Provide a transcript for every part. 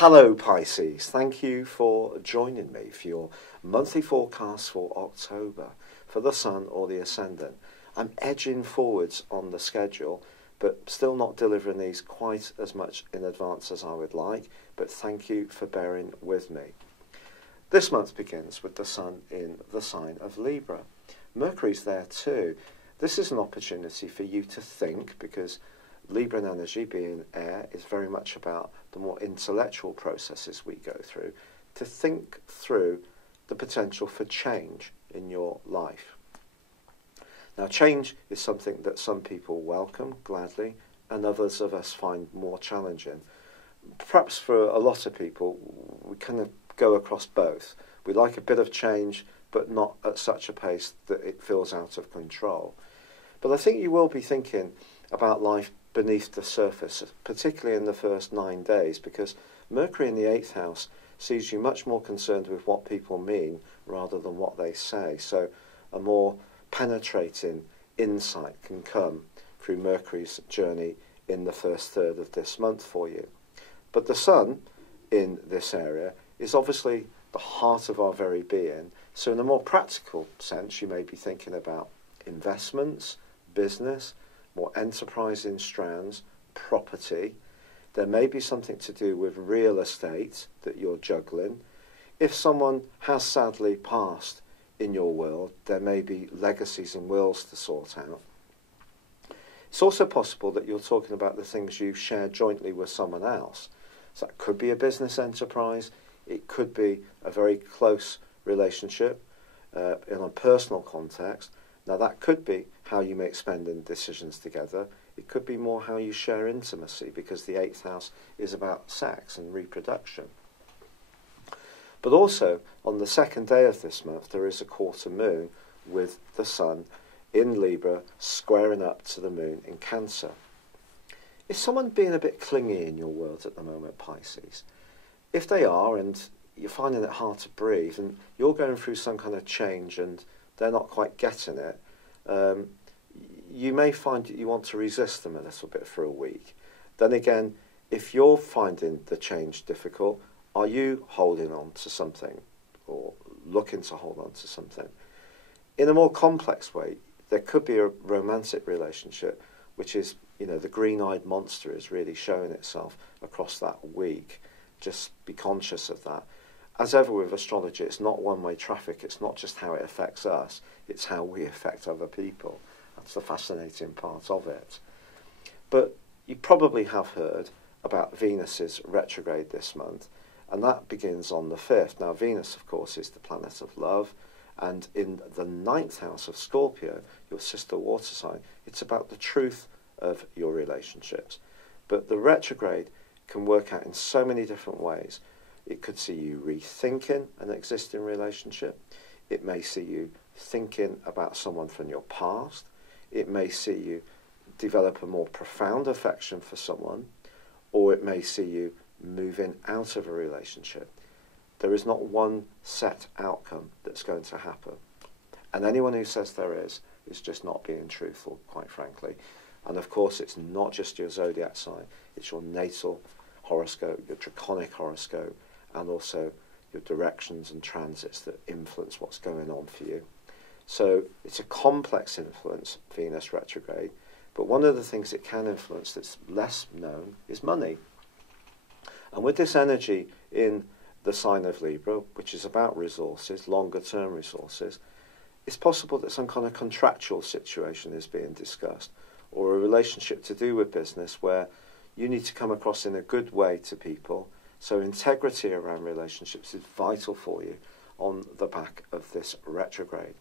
Hello Pisces, thank you for joining me for your monthly forecast for October for the Sun or the Ascendant. I'm edging forwards on the schedule, but still not delivering these quite as much in advance as I would like, but thank you for bearing with me. This month begins with the Sun in the sign of Libra. Mercury's there too. This is an opportunity for you to think, because Libran energy, being air, is very much about the more intellectual processes we go through, to think through the potential for change in your life. Now, change is something that some people welcome gladly, and others of us find more challenging. Perhaps for a lot of people, we kind of go across both. We like a bit of change, but not at such a pace that it feels out of control. But I think you will be thinking about life beneath the surface, particularly in the first 9 days, because Mercury in the 8th house sees you much more concerned with what people mean rather than what they say. So a more penetrating insight can come through Mercury's journey in the first third of this month for you. But the Sun in this area is obviously the heart of our very being. So in a more practical sense, you may be thinking about investments, business, more enterprising strands, property. There may be something to do with real estate that you're juggling. If someone has sadly passed in your world, there may be legacies and wills to sort out. It's also possible that you're talking about the things you share jointly with someone else. So that could be a business enterprise, it could be a very close relationship in a personal context. Now that could be how you make spending decisions together. It could be more how you share intimacy, because the 8th house is about sex and reproduction. But also, on the second day of this month, there is a quarter moon with the Sun in Libra squaring up to the moon in Cancer. Is someone being a bit clingy in your world at the moment, Pisces? If they are, and you're finding it hard to breathe, and you're going through some kind of change and they're not quite getting it, you may find that you want to resist them a little bit for a week. Then again, if you're finding the change difficult, are you holding on to something or looking to hold on to something? In a more complex way, there could be a romantic relationship, which is, the green-eyed monster is really showing itself across that week. Just be conscious of that. As ever with astrology, it's not one-way traffic. It's not just how it affects us, it's how we affect other people. That's the fascinating part of it. But you probably have heard about Venus's retrograde this month, and that begins on the 5th. Now, Venus, of course, is the planet of love, and in the 9th house of Scorpio, your sister water sign, it's about the truth of your relationships. But the retrograde can work out in so many different ways. It could see you rethinking an existing relationship. It may see you thinking about someone from your past. It may see you develop a more profound affection for someone, or it may see you moving out of a relationship. There is not one set outcome that's going to happen. And anyone who says there is just not being truthful, quite frankly. And of course, it's not just your zodiac sign, it's your natal horoscope, your draconic horoscope, and also your directions and transits that influence what's going on for you. So it's a complex influence, Venus retrograde, but one of the things it can influence that's less known is money. And with this energy in the sign of Libra, which is about resources, longer term resources, it's possible that some kind of contractual situation is being discussed, or a relationship to do with business where you need to come across in a good way to people. So integrity around relationships is vital for you on the back of this retrograde.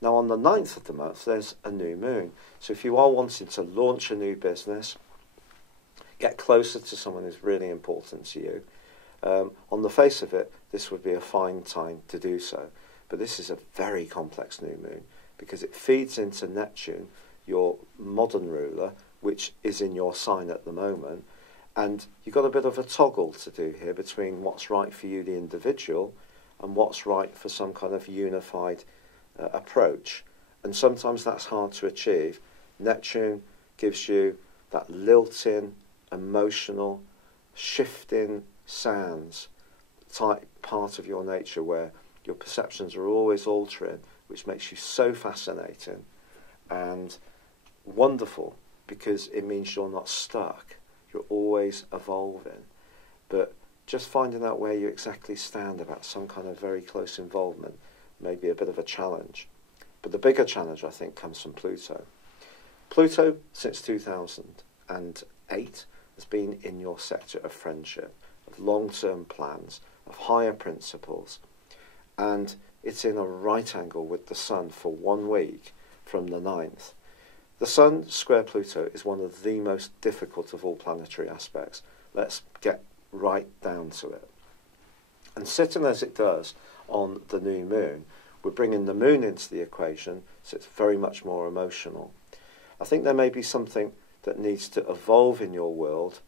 Now on the 9th of the month, there's a new moon. So if you are wanting to launch a new business, get closer to someone who's really important to you, on the face of it, this would be a fine time to do so. But this is a very complex new moon because it feeds into Neptune, your modern ruler, which is in your sign at the moment. And you've got a bit of a toggle to do here between what's right for you, the individual, and what's right for some kind of unified approach. And sometimes that's hard to achieve. Neptune gives you that lilting, emotional, shifting sounds type part of your nature where your perceptions are always altering, which makes you so fascinating and wonderful, because it means you're not stuck. You're always evolving. But just finding out where you exactly stand about some kind of very close involvement may be a bit of a challenge. But the bigger challenge, I think, comes from Pluto. Pluto, since 2008, has been in your sector of friendship, of long-term plans, of higher principles. And it's in a right angle with the Sun for 1 week from the 9th. The Sun square Pluto is one of the most difficult of all planetary aspects. Let's get right down to it. And sitting as it does on the new moon, we're bringing the moon into the equation, so it's very much more emotional. I think there may be something that needs to evolve in your world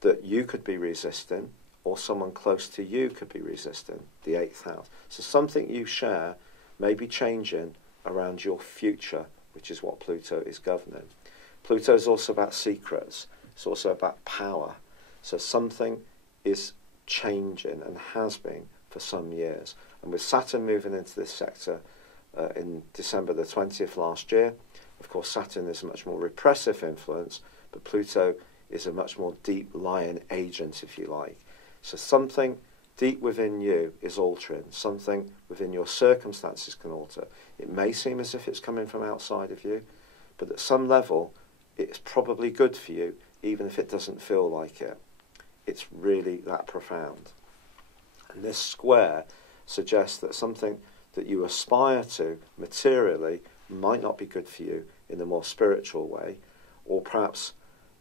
that you could be resisting, or someone close to you could be resisting, the 8th house. So something you share may be changing around your future, which is what Pluto is governing. Pluto is also about secrets. It's also about power. So something is changing and has been for some years. And with Saturn moving into this sector in December the 20th last year, of course Saturn is a much more repressive influence, but Pluto is a much more deep lying agent, if you like. So something deep within you is altering. Something within your circumstances can alter. It may seem as if it's coming from outside of you, but at some level it's probably good for you, even if it doesn't feel like it. It's really that profound. And this square suggests that something that you aspire to materially might not be good for you in a more spiritual way, or perhaps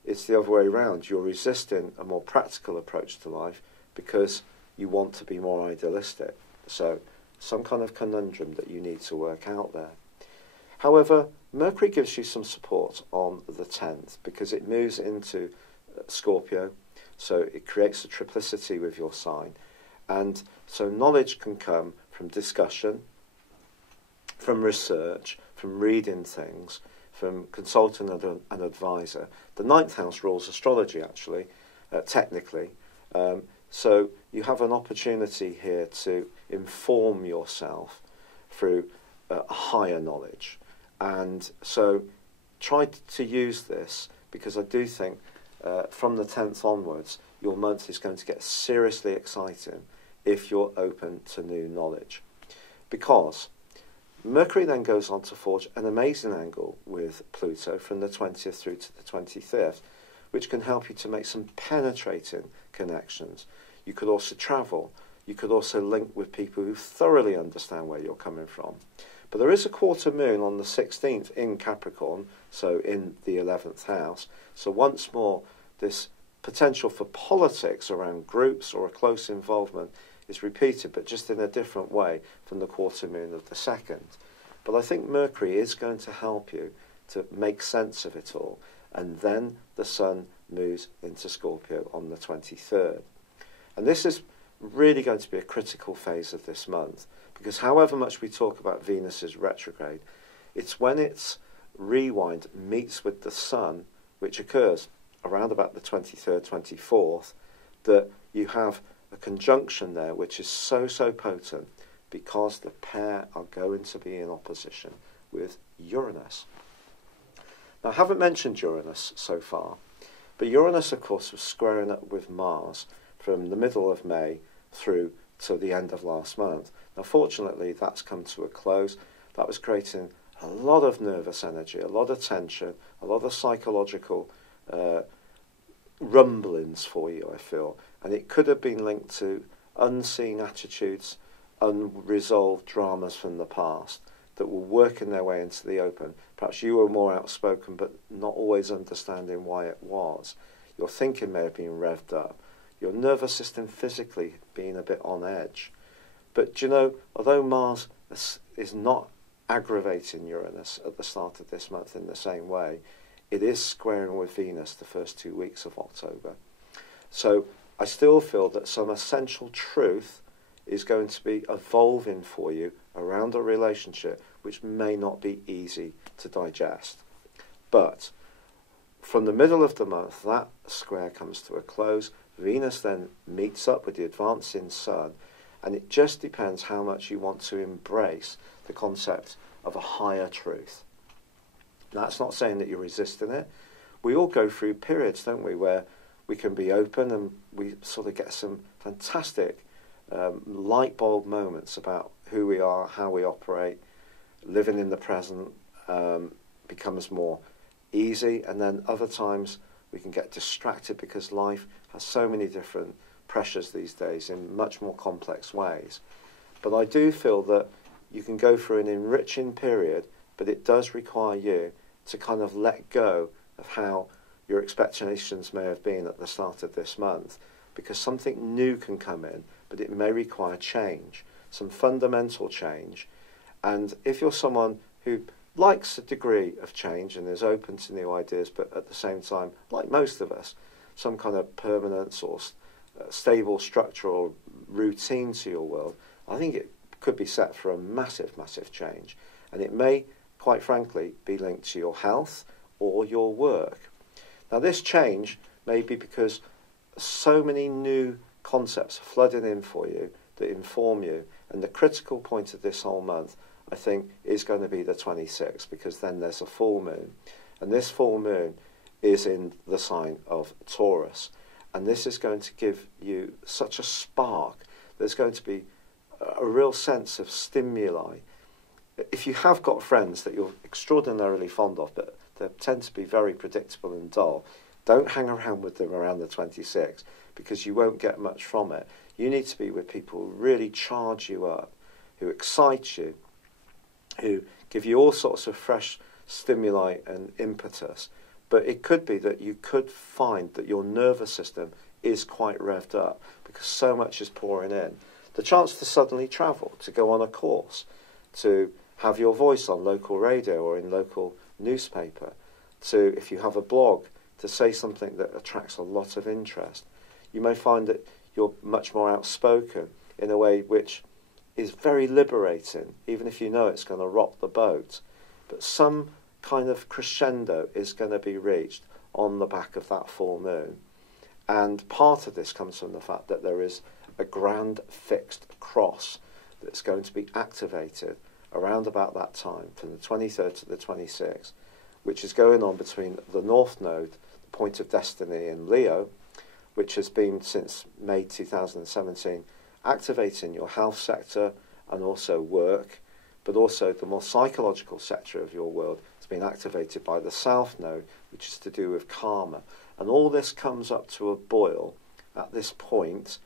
it's the other way around. You're resisting a more practical approach to life because you want to be more idealistic. So some kind of conundrum that you need to work out there. However, Mercury gives you some support on the 10th because it moves into Scorpio, so it creates a triplicity with your sign. And so knowledge can come from discussion, from research, from reading things, from consulting an advisor. The 9th house rules astrology, actually, technically. So you have an opportunity here to inform yourself through higher knowledge. And so try to use this, because I do think from the 10th onwards, your month is going to get seriously exciting if you're open to new knowledge. Because Mercury then goes on to forge an amazing angle with Pluto from the 20th through to the 25th, which can help you to make some penetrating connections. You could also travel. You could also link with people who thoroughly understand where you're coming from. But there is a quarter moon on the 16th in Capricorn, so in the 11th house. So once more, this potential for politics around groups or a close involvement is repeated, but just in a different way from the quarter moon of the 2nd. But I think Mercury is going to help you to make sense of it all. And then the Sun moves into Scorpio on the 23rd. And this is really going to be a critical phase of this month, because however much we talk about Venus's retrograde, it's when its rewind meets with the Sun, which occurs around about the 23rd, 24th, that you have a conjunction there which is so potent, because the pair are going to be in opposition with Uranus. Now, I haven't mentioned Uranus so far, but Uranus, of course, was squaring up with Mars from the middle of May through to the end of last month. Now, fortunately, that's come to a close. That was creating a lot of nervous energy, a lot of tension, a lot of psychological rumblings for you, I feel. And it could have been linked to unseen attitudes, unresolved dramas from the past that were working their way into the open. Perhaps you were more outspoken, but not always understanding why it was. Your thinking may have been revved up. Your nervous system physically being a bit on edge. But, you know, although Mars is not aggravating Uranus at the start of this month in the same way, it is squaring with Venus the first 2 weeks of October. So I still feel that some essential truth is going to be evolving for you around a relationship which may not be easy to digest. But from the middle of the month, that square comes to a close. Venus then meets up with the advancing sun, and it just depends how much you want to embrace the concept of a higher truth. That's not saying that you're resisting it. We all go through periods, don't we, where we can be open and we sort of get some fantastic light bulb moments about who we are, how we operate. Living in the present becomes more easy, and then other times we can get distracted because life has so many different pressures these days in much more complex ways. But I do feel that you can go through an enriching period, but it does require you to kind of let go of how your expectations may have been at the start of this month, because something new can come in, but it may require change, some fundamental change. And if you're someone who likes a degree of change and is open to new ideas, but at the same time, like most of us, some kind of permanence or stable structure or routine to your world, I think it could be set for a massive, massive change. And it may, quite frankly, be linked to your health or your work. Now, this change may be because so many new concepts are flooding in for you that inform you. And the critical point of this whole month, I think, is going to be the 26th, because then there's a full moon. And this full moon is in the sign of Taurus. And this is going to give you such a spark. There's going to be a real sense of stimuli. If you have got friends that you're extraordinarily fond of, but they tend to be very predictable and dull, don't hang around with them around the 26th, because you won't get much from it. You need to be with people who really charge you up, who excite you, who give you all sorts of fresh stimuli and impetus. But it could be that you could find that your nervous system is quite revved up because so much is pouring in. The chance to suddenly travel, to go on a course, to have your voice on local radio or in local newspaper, to, if you have a blog, to say something that attracts a lot of interest. You may find that you're much more outspoken in a way which is very liberating, even if you know it's going to rock the boat. But some kind of crescendo is going to be reached on the back of that full moon. And part of this comes from the fact that there is a grand fixed cross that's going to be activated around about that time, from the 23rd to the 26th, which is going on between the North Node, the point of destiny in Leo, which has been since May 2017, activating your health sector and also work, but also the more psychological sector of your world has been activated by the South Node, which is to do with karma. And all this comes up to a boil at this point.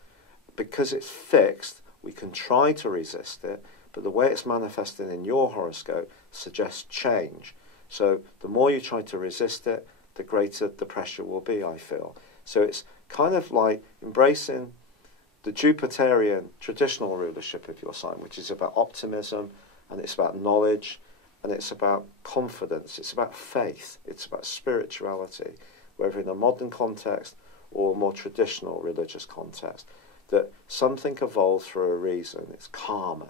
Because it's fixed, we can try to resist it, but the way it's manifesting in your horoscope suggests change. So the more you try to resist it, the greater the pressure will be, I feel. So it's kind of like embracing the Jupiterian traditional rulership of your sign, which is about optimism, and it's about knowledge, and it's about confidence, it's about faith, it's about spirituality, whether in a modern context or a more traditional religious context, that something evolves for a reason. It's karma.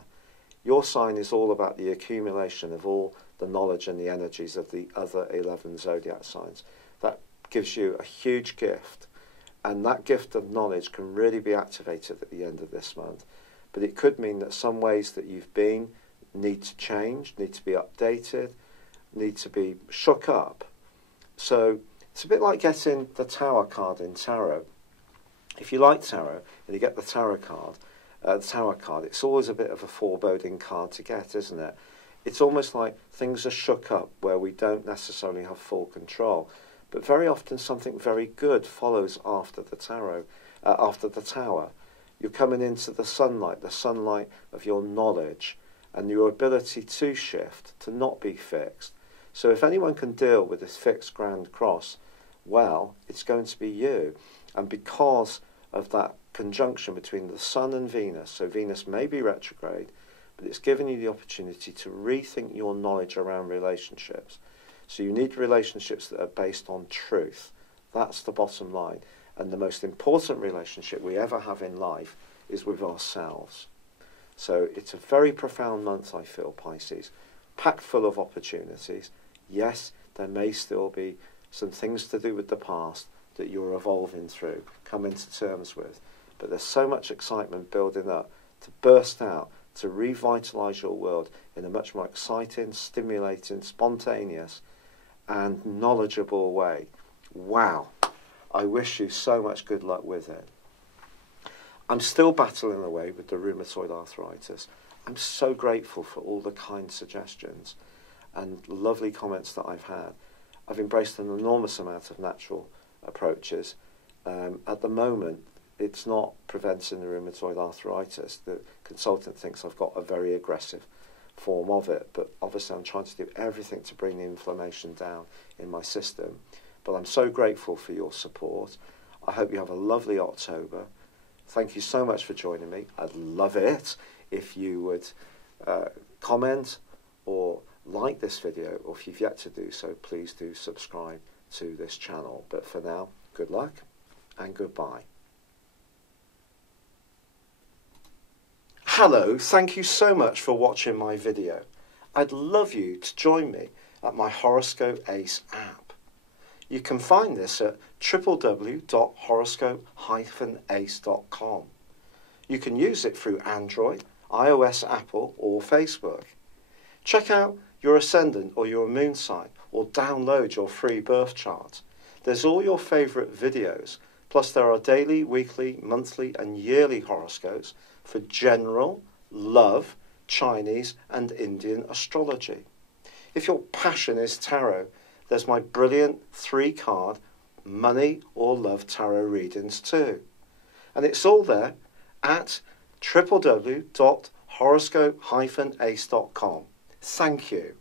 Your sign is all about the accumulation of all the knowledge and the energies of the other 11 zodiac signs. That gives you a huge gift, and that gift of knowledge can really be activated at the end of this month. But it could mean that some ways that you've been need to change, need to be updated, need to be shook up. So it's a bit like getting the Tower card in tarot. If you like tarot and you get the Tower card, it's always a bit of a foreboding card to get, isn't it? It's almost like things are shook up where we don't necessarily have full control. But very often something very good follows after the tarot, after the Tower. You're coming into the sunlight of your knowledge and your ability to shift, to not be fixed. So if anyone can deal with this fixed grand cross, well, it's going to be you. And because of that conjunction between the Sun and Venus, so Venus may be retrograde, but it's given you the opportunity to rethink your knowledge around relationships. So you need relationships that are based on truth. That's the bottom line. And the most important relationship we ever have in life is with ourselves. So it's a very profound month, I feel, Pisces, packed full of opportunities. Yes, there may still be some things to do with the past, that you're evolving through, coming to terms with. But there's so much excitement building up to burst out, to revitalise your world in a much more exciting, stimulating, spontaneous and knowledgeable way. Wow. I wish you so much good luck with it. I'm still battling away with the rheumatoid arthritis. I'm so grateful for all the kind suggestions and lovely comments that I've had. I've embraced an enormous amount of natural approaches. At the moment, it's not preventing the rheumatoid arthritis. The consultant thinks I've got a very aggressive form of it, but obviously I'm trying to do everything to bring the inflammation down in my system. But I'm so grateful for your support. I hope you have a lovely October. Thank you so much for joining me. I'd love it if you would comment or like this video, or if you've yet to do so, please do subscribe to this channel. But for now, good luck and goodbye. Hello, thank you so much for watching my video. I'd love you to join me at my Horoscope Ace app. You can find this at www.horoscope-ace.com. You can use it through Android, iOS, Apple or Facebook. Check out your ascendant or your moon sign, or download your free birth chart. There's all your favourite videos, plus there are daily, weekly, monthly and yearly horoscopes for general, love, Chinese and Indian astrology. If your passion is tarot, there's my brilliant 3-card money or love tarot readings too. And it's all there at www.horoscope-ace.com. Thank you.